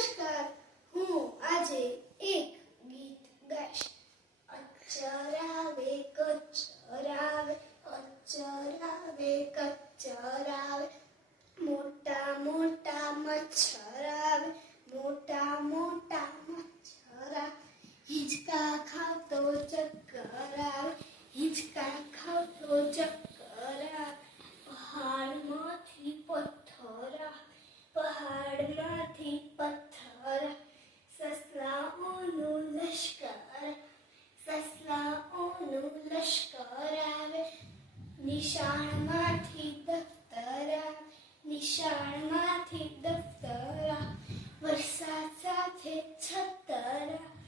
નમસ્કાર, હું આજે એક ગીત ગાઈશ. અચરાવે કચરાવે અચરાવે કચરાવે. મોટા મોટા મચ્છરાવે, મોટા મોટા મચ્છરા હિંચકા ખાતો ચક્કર આવે, હિંચકા ખાતો ચક્કર પથ્થર સસલાઓનું લશ્કર સસલાઓનું લશ્કર આવે. નિશાળમાંથી દફતર નિશાળમાંથી દફતર વરસાદ સાથે છતરા.